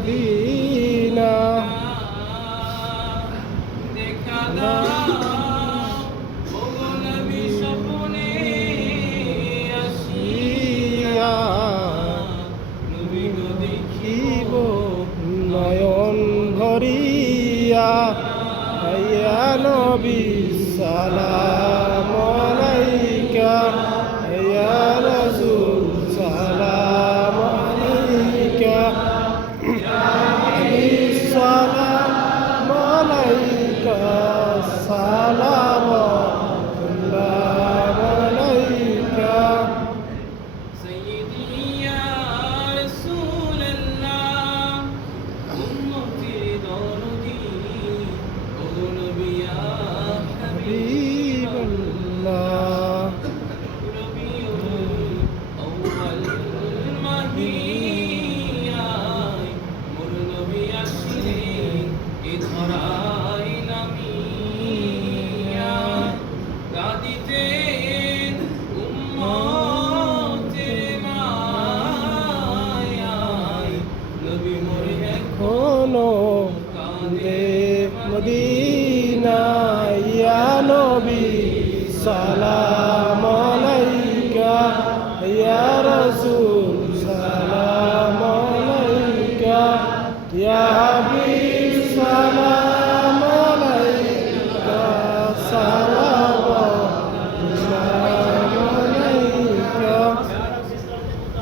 Medina দেখা দাও ওগো নবী স্বপ্নে আসিয়া নবী গো দেখিব নয়ন ভরিয়া ইয়া নবী সালাম আলাইকা ইয়া রাসূল সালাম আলাইকা সালাম আলাইকা সালাম আলাইকা সাইয়্যিদি ইয়া রাসূলুল্লাহ উম্মতি দরদি ওগো নবী ইয়া হাবিবাল্লাহ রবিউল আউয়াল মাহিয়া মোর নবী আসিলেন এ ধরায় নামিয়া কাঁদিতেন উম্মতের মায়ায় নবী মোর এখনো কাঁদে মদিনায় ইয়া নবী সালাম আলাইকা ইয়া রাসূল